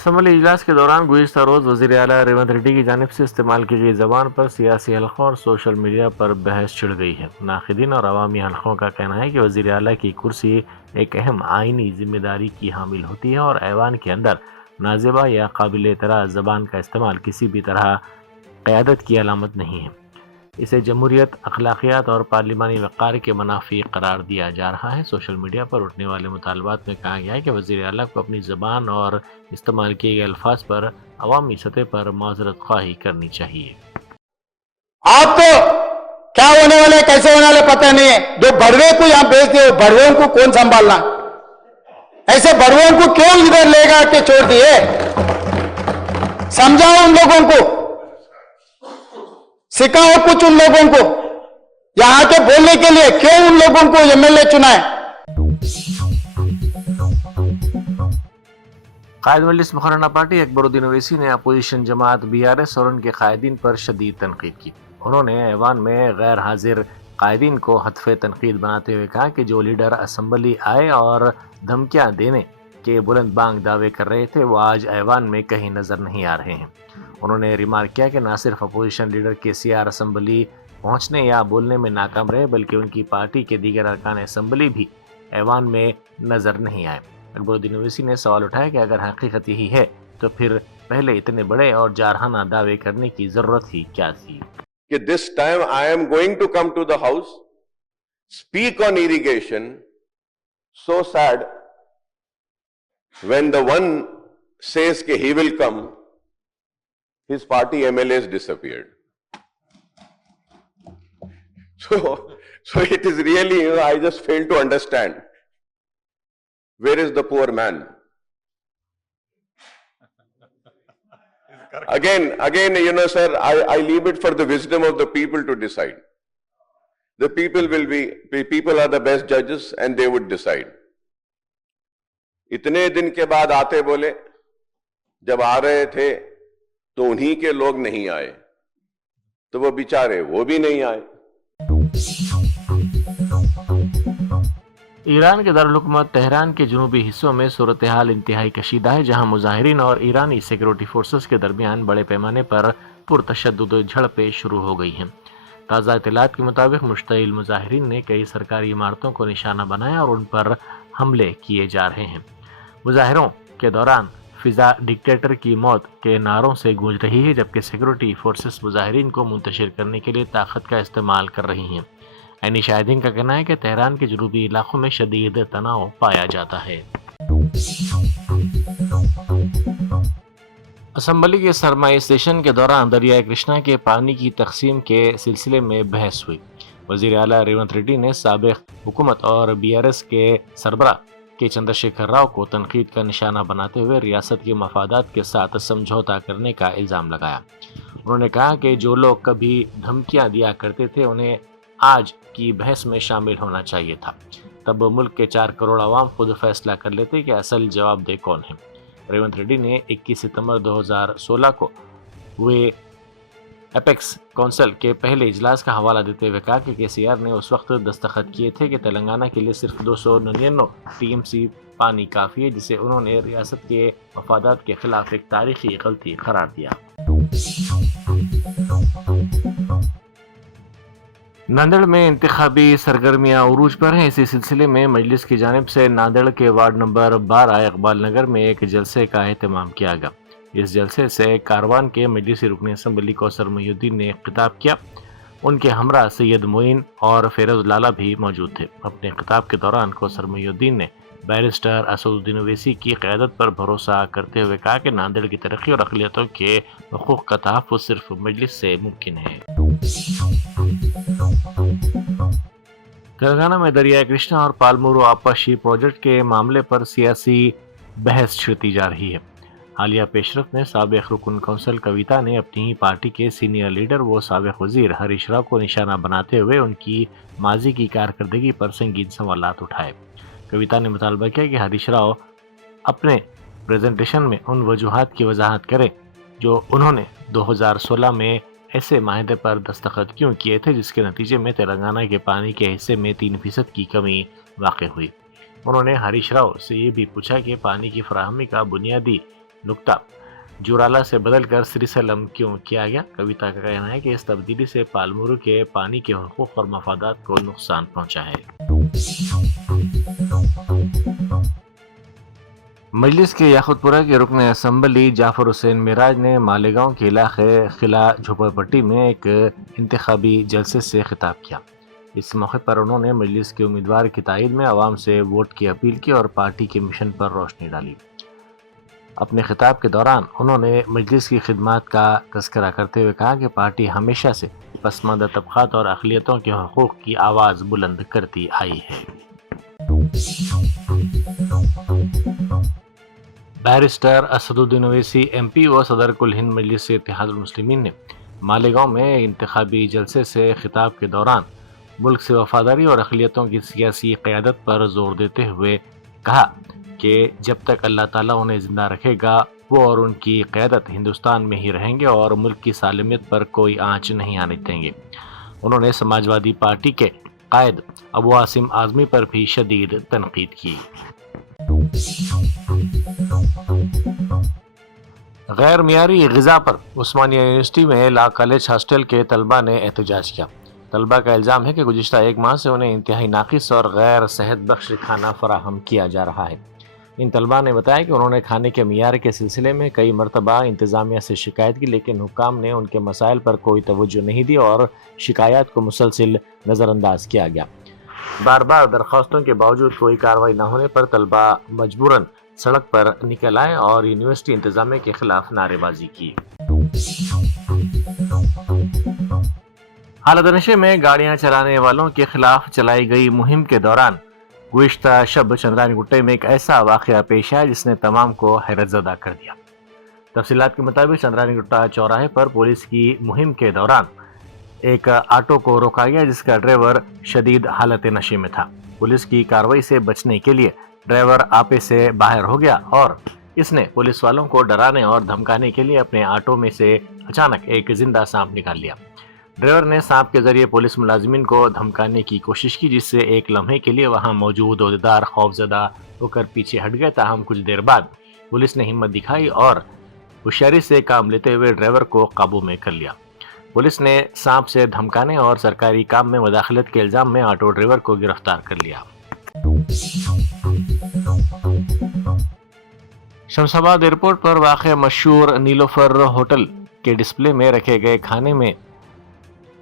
Assembly اجلاس کے دوران گزشتہ روز وزیر اعلیٰ ریونت ریڈی کی جانب سے استعمال کی گئی زبان پر سیاسی حلقوں اور سوشل میڈیا پر بحث چھڑ گئی ہے۔ ناقدین اور عوامی حلقوں کا کہنا ہے کہ وزیر اعلیٰ کی کرسی ایک اہم آئینی ذمہ داری کی حامل ہوتی ہے اور ایوان کے اندر نازیبا یا قابل اعتراض زبان کا استعمال کسی بھی طرح قیادت کی علامت نہیں ہے۔ اسے جمہوریت، اخلاقیات اور پارلیمانی وقار کے منافی قرار دیا جا رہا ہے۔ سوشل میڈیا پر اٹھنے والے مطالبات میں کہا گیا ہے کہ وزیر اعلیٰ کو اپنی زبان اور استعمال کیے گئے الفاظ پر عوامی سطح پر معذرت خواہی کرنی چاہیے۔ آپ کو کیا ہونے والے کیسے ہونے والے پتہ نہیں ہے، جو بڑوے کو یہاں بھیج دے بڑووں کو کون سنبھالنا؟ ایسے بڑووں کو کیوں ادھر لے گا کے چھوڑ دیے؟ سمجھاؤ ان لوگوں کو، سکھاؤ کچھ ان لوگوں کو، یہاں کے بولنے کے لیے کیوں ان لوگوں کو ایم ایل اے چنا ہے؟ قائد مجلس مقررہ پارٹی اکبر الدین اویسی نے اپوزیشن جماعت BRS اور ان کے قائدین پر شدید تنقید کی۔ انہوں نے ایوان میں غیر حاضر قائدین کو ہدف تنقید بناتے ہوئے کہا کہ جو لیڈر اسمبلی آئے اور دھمکیاں دینے کے بلند بانگ دعوے کر رہے تھے وہ آج ایوان میں کہیں نظر نہیں آ رہے ہیں۔ انہوں نے ریمارک کیا کہ نہ صرف اپوزیشن لیڈر KCR اسمبلی پہنچنے یا بولنے میں ناکام رہے بلکہ ان کی پارٹی کے دیگر ارکان اسمبلی بھی ایوان میں نظر نہیں آئے۔ اکبر الدین اویسی نے سوال اٹھایا کہ اگر حقیقت یہی ہے تو پھر پہلے اتنے بڑے اور جارحانہ دعوے کرنے کی ضرورت ہی کیا تھی؟ کہ this time I am going to come to the house, speak on irrigation. So sad when the one says that he will come, his party MLAs disappeared. So it is really, I just fail to understand. Where is the poor man? Again, sir, I leave it for the wisdom of the people to decide. The people are the best judges and they would decide. اتنے دن کے بعد آتے بولے، جب آ رہے تھے تو انہی کے لوگ نہیں آئے، تو وہ بیچارے وہ بھی نہیں آئے۔ ایران کے دارالحکومت تہران کے جنوبی حصوں میں صورتحال انتہائی کشیدہ ہے، جہاں مظاہرین اور ایرانی سیکورٹی فورسز کے درمیان بڑے پیمانے پر پرتشدد جھڑپیں شروع ہو گئی ہیں۔ تازہ اطلاعات کے مطابق مشتعل مظاہرین نے کئی سرکاری عمارتوں کو نشانہ بنایا اور ان پر حملے کیے جا رہے ہیں۔ مظاہروں کے دوران فضا ڈکٹیٹر کی موت کے نعروں سے گونج رہی ہے، جبکہ سیکورٹی فورسز مظاہرین کو منتشر کرنے کے لیے طاقت کا استعمال کر رہی ہیں۔ عینی شاہدین کا کہنا ہے کہ تہران کے جنوبی علاقوں میں شدید تناؤ پایا جاتا ہے۔ اسمبلی کے سرمائی سیشن کے دوران دریائے کرشنا کے پانی کی تقسیم کے سلسلے میں بحث ہوئی۔ وزیر اعلیٰ ریونت ریڈی نے سابق حکومت اور BRS کے سربراہ کے چندر شیکھر راؤ کو تنقید کا نشانہ بناتے ہوئے ریاست کے مفادات کے ساتھ سمجھوتا کرنے کا الزام لگایا۔ انہوں نے کہا کہ جو لوگ کبھی دھمکیاں دیا کرتے تھے انہیں آج کی بحث میں شامل ہونا چاہیے تھا، تب ملک کے 4 کروڑ عوام خود فیصلہ کر لیتے کہ اصل جواب دہ کون ہے۔ ریونت ریڈی نے 21 ستمبر 2016 کو ہوئے اپیکس کونسل کے پہلے اجلاس کا حوالہ دیتے ہوئے کہا کہ KCR نے اس وقت دستخط کیے تھے کہ تلنگانہ کے لیے صرف 299 TMC پانی کافی ہے، جسے انہوں نے ریاست کے مفادات کے خلاف ایک تاریخی غلطی قرار دیا۔ ناندیڑ میں انتخابی سرگرمیاں عروج پر ہیں۔ اسی سلسلے میں مجلس کی جانب سے ناندیڑ کے وارڈ نمبر 12 اقبال نگر میں ایک جلسے کا اہتمام کیا گیا۔ اس جلسے سے کاروان کے مجلسی رکن اسمبلی کوثر محی الدین نے خطاب کیا۔ ان کے ہمراہ سید معین اور فیروز لالہ بھی موجود تھے۔ اپنے خطاب کے دوران کوثر محی الدین نے بیرسٹر اسد الدین اویسی کی قیادت پر بھروسہ کرتے ہوئے کہا کہ ناندیڑ کی ترقی اور اقلیتوں کے حقوق کا تحفظ صرف مجلس سے ممکن ہے۔ تلنگانہ میں دریائے کرشنا اور پالمورو آبپاشی پروجیکٹ کے معاملے پر سیاسی بحث چھڑتی جا رہی ہے۔ حالیہ پیش رفت میں سابق رکن کونسل کویتا نے اپنی ہی پارٹی کے سینئر لیڈر و سابق وزیر ہریش راؤ کو نشانہ بناتے ہوئے ان کی ماضی کی کارکردگی پر سنگین سوالات اٹھائے۔ کویتا نے مطالبہ کیا کہ ہریش راؤ اپنے پریزنٹیشن میں ان وجوہات کی وضاحت کریں جو انہوں نے 2016 میں ایسے معاہدے پر دستخط کیوں کیے تھے جس کے نتیجے میں تلنگانہ کے پانی کے حصے میں 3% کی کمی واقع ہوئی۔ انہوں نے ہریش راؤ سے یہ بھی پوچھا کہ پانی کی فراہمی کا بنیادی نقطہ جورالا سے بدل کر سریسلم کیوں کیا گیا؟ کویتا کا کہنا ہے کہ اس تبدیلی سے پالمورو کے پانی کے حقوق اور مفادات کو نقصان پہنچا ہے۔ مجلس کے یاقوت پورہ کے رکن اسمبلی جعفر حسین معراج نے مالیگاؤں کے علاقے خلا جھوپڑ پٹی میں ایک انتخابی جلسے سے خطاب کیا۔ اس موقع پر انہوں نے مجلس کے امیدوار کی تائید میں عوام سے ووٹ کی اپیل کی اور پارٹی کے مشن پر روشنی ڈالی۔ اپنے خطاب کے دوران انہوں نے مجلس کی خدمات کا تذکرہ کرتے ہوئے کہا کہ پارٹی ہمیشہ سے پسماندہ طبقات اور اقلیتوں کے حقوق کی آواز بلند کرتی آئی ہے۔ Barrister Asaduddin Owaisi M P و صدر کل ہند مجلس اتحاد المسلمین نے مالیگاؤں میں انتخابی جلسے سے خطاب کے دوران ملک سے وفاداری اور اقلیتوں کی سیاسی قیادت پر زور دیتے ہوئے کہا کہ جب تک اللہ تعالیٰ انہیں زندہ رکھے گا وہ اور ان کی قیادت ہندوستان میں ہی رہیں گے اور ملک کی سالمیت پر کوئی آنچ نہیں آنے دیں گے۔ انہوں نے سماج وادی پارٹی کے قائد ابو عاصم اعظمی پر بھی شدید تنقید کی۔ غیر معیاری غذا پر عثمانیہ یونیورسٹی میں لا کالج ہاسٹل کے طلبہ نے احتجاج کیا۔ طلبہ کا الزام ہے کہ گزشتہ ایک ماہ سے انہیں انتہائی ناقص اور غیر صحت بخش کھانا فراہم کیا جا رہا ہے۔ ان طلبہ نے بتایا کہ انہوں نے کھانے کے معیار کے سلسلے میں کئی مرتبہ انتظامیہ سے شکایت کی، لیکن حکام نے ان کے مسائل پر کوئی توجہ نہیں دی اور شکایات کو مسلسل نظر انداز کیا گیا۔ بار بار درخواستوں کے باوجود کوئی کارروائی نہ ہونے پر طلبہ مجبوراً سڑک پر نکل آئے اور یونیورسٹی انتظامیہ کے خلاف نعرے بازی کی۔ حالت نشے میں گاڑیاں چلانے والوں کے خلاف چلائی گئی مہم کے دوران گزشتہ شب چندرانی گٹے میں ایک ایسا واقعہ پیش آیا جس نے تمام کو حیرت زدہ کر دیا۔ تفصیلات کے مطابق چندرانی گٹا چوراہے پر پولیس کی مہم کے دوران ایک آٹو کو روکا گیا جس کا ڈرائیور شدید حالت نشے میں تھا۔ پولیس کی کارروائی سے بچنے کے لیے ڈرائیور آپے سے باہر ہو گیا اور اس نے پولیس والوں کو ڈرانے اور دھمکانے کے لیے اپنے آٹو میں سے اچانک ایک زندہ سانپ نکال لیا۔ ڈرائیور نے سانپ کے ذریعے پولیس ملازمین کو دھمکانے کی کوشش کی جس سے ایک لمحے کے لیے وہاں موجود عہدیدار خوفزدہ ہو کر پیچھے ہٹ گئے، تاہم کچھ دیر بعد پولیس نے ہمت دکھائی اور ہوشیاری سے کام لیتے ہوئے ڈرائیور کو قابو میں کر لیا۔ پولیس نے سانپ سے دھمکانے اور سرکاری کام میں مداخلت کے الزام میں آٹو ڈرائیور کو گرفتار کر لیا۔ شمس آباد ایئرپورٹ پر واقع مشہور نیلوفر ہوٹل کے ڈسپلے میں رکھے گئے کھانے میں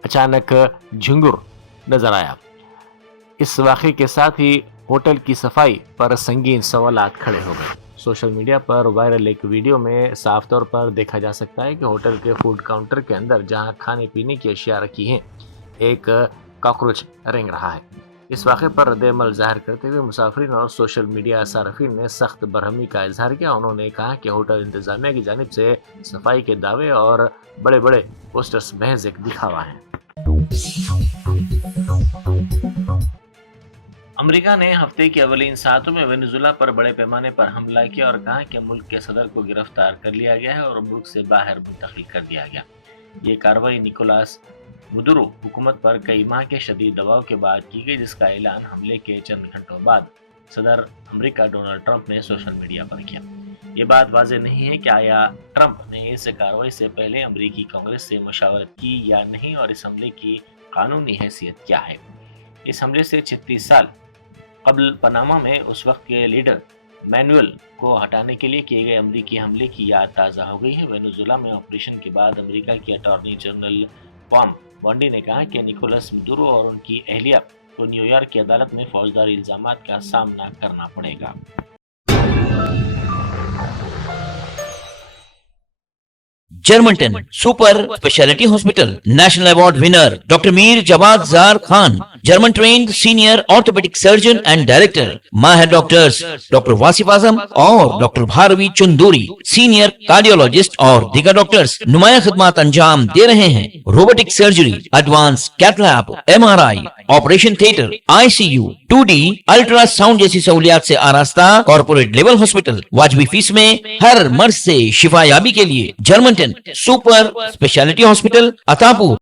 اچانک جھنگر نظر آیا۔ اس واقعے کے ساتھ ہی ہوٹل کی صفائی پر سنگین سوالات کھڑے ہو گئے۔ سوشل میڈیا پر وائرل ایک ویڈیو میں صاف طور پر دیکھا جا سکتا ہے کہ ہوٹل کے فوڈ کاؤنٹر کے اندر جہاں کھانے پینے کی اشیاء رکھی ہیں ایک کاکروچ رینگ رہا ہے۔ اس واقعے پر رد عمل ظاہر کرتے ہوئے مسافرین اور سوشل میڈیا صارفین نے سخت برہمی کا اظہار کیا۔ انہوں نے کہا کہ ہوٹل انتظامیہ کی جانب سے صفائی کے دعوے اور بڑے بڑے پوسٹرز محض ایک دکھاوا ہیں۔ امریکہ نے ہفتے کی اولین ساعتوں میں وینزویلا پر بڑے پیمانے پر حملہ کیا اور کہا کہ ملک کے صدر کو گرفتار کر لیا گیا ہے اور ملک سے باہر منتقل کر دیا گیا۔ یہ کارروائی نیکولاس مدورو حکومت پر کئی ماہ کے شدید دباؤ کے بعد کی گئی، جس کا اعلان حملے کے چند گھنٹوں بعد صدر امریکہ ڈونلڈ ٹرمپ نے سوشل میڈیا پر کیا۔ یہ بات واضح نہیں ہے کہ آیا ٹرمپ نے اس کارروائی سے پہلے امریکی کانگریس سے مشاورت کی یا نہیں اور اس حملے کی قانونی حیثیت کیا ہے۔ اس حملے سے 36 سال قبل پاناما میں اس وقت کے لیڈر مینوئل کو ہٹانے کے لیے کیے گئے امریکی حملے کی یاد تازہ ہو گئی ہے۔ وینزویلا میں آپریشن کے بعد امریکہ کے اٹارنی جنرل پام بونڈی نے کہا کہ نیکولاس مدورو اور ان کی اہلیہ کو نیو یارک کی عدالت میں فوجداری الزامات کا سامنا کرنا پڑے گا۔ Germanten super speciality hospital national award winner doctor Mir Jawad Zar Khan, German trained senior orthopaedic surgeon and director, ماہر ڈاکٹرز ڈاکٹر واصف اعظم اور doctor Bharavi Chanduri, senior cardiologist اور دیگر ڈاکٹرز نمایاں خدمات انجام دے رہے ہیں۔ Robotic surgery, advance cath lab, MRI، operation theatre, ICU، 2D ultrasound جیسی سہولیات سے آراستہ کارپوریٹ لیول ہاسپٹل، واجبی فیس میں ہر مرض سے شفا یابی کے لیے جرمنٹن سپر اسپیشلٹی ہاسپٹل، عطاپور۔